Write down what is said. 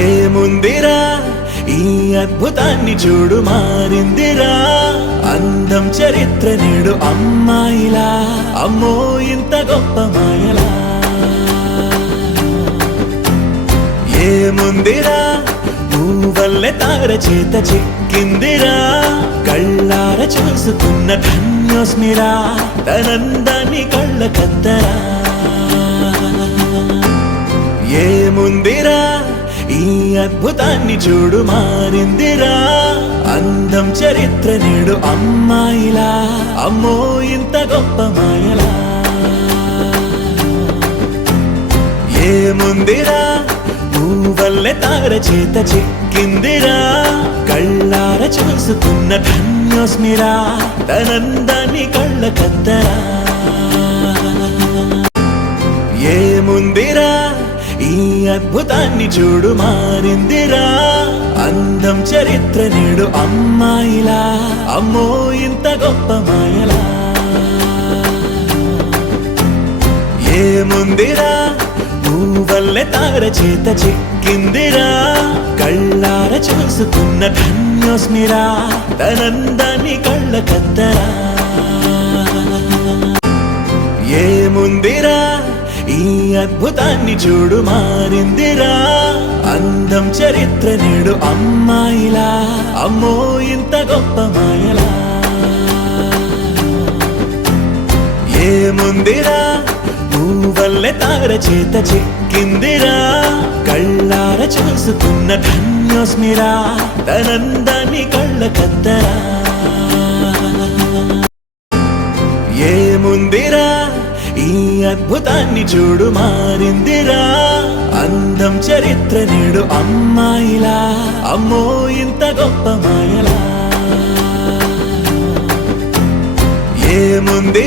ఏముందిరా ఈ అద్భుతాన్ని చూడు మారిందిరా అందం చరిత్ర నేడు అమ్మాయిలా అమ్మో ఇంత గొప్ప మాయలా ఏముందిరా నువ్వల్లే తార చేత చిక్కిందిరా కళ్ళార చూసుకున్న ధన్యోస్మిరా తనందాన్ని కళ్ళ కద్దరా ఏముందిరా ఈ అద్భుతాన్ని చూడు మారిందిరా అందం చరిత్ర నేడు అమ్మాయిలా అమ్మో ఇంత గొప్ప మాయలా ఏముందిరా నువ్వల్లే తార చేత చిక్కిందిరా కళ్ళార చూసుకున్న ధన్యోస్మిరా తనందాన్ని కళ్ళ కద్దరా ఏముందిరా ఈ అద్భుతాన్ని చూడు మారిందిరా అందం చరిత్ర నేడు అమ్మాయిలా అమ్మో ఇంత గొప్ప మాయలా ఏముందిరా నువ్వల్లే తార చేత చిక్కిందిరా కళ్ళార చూసుకున్న ధన్యోస్మిరా తనందాన్ని కళ్ళ కద్దరా ఏముందిరా ఈ అద్భుతాన్ని చూడు మారిందిరా అందం చరిత్ర నేడు అమ్మాయిలా అమ్మో ఇంత గొప్ప మాయలా ఏముందిరా నువ్వల్లే తార చేత చిక్కిందిరా కళ్ళార చూసుకున్న ధన్యోస్మిరా తనందాన్ని కళ్ళ కద్దరా ఏముందిరా ఈ అద్భుతాన్ని చూడు మారిందిరా అందం చరిత్ర నేడు అమ్మాయిలా అమ్మో ఇంత గొప్ప మాయలా ఏముంది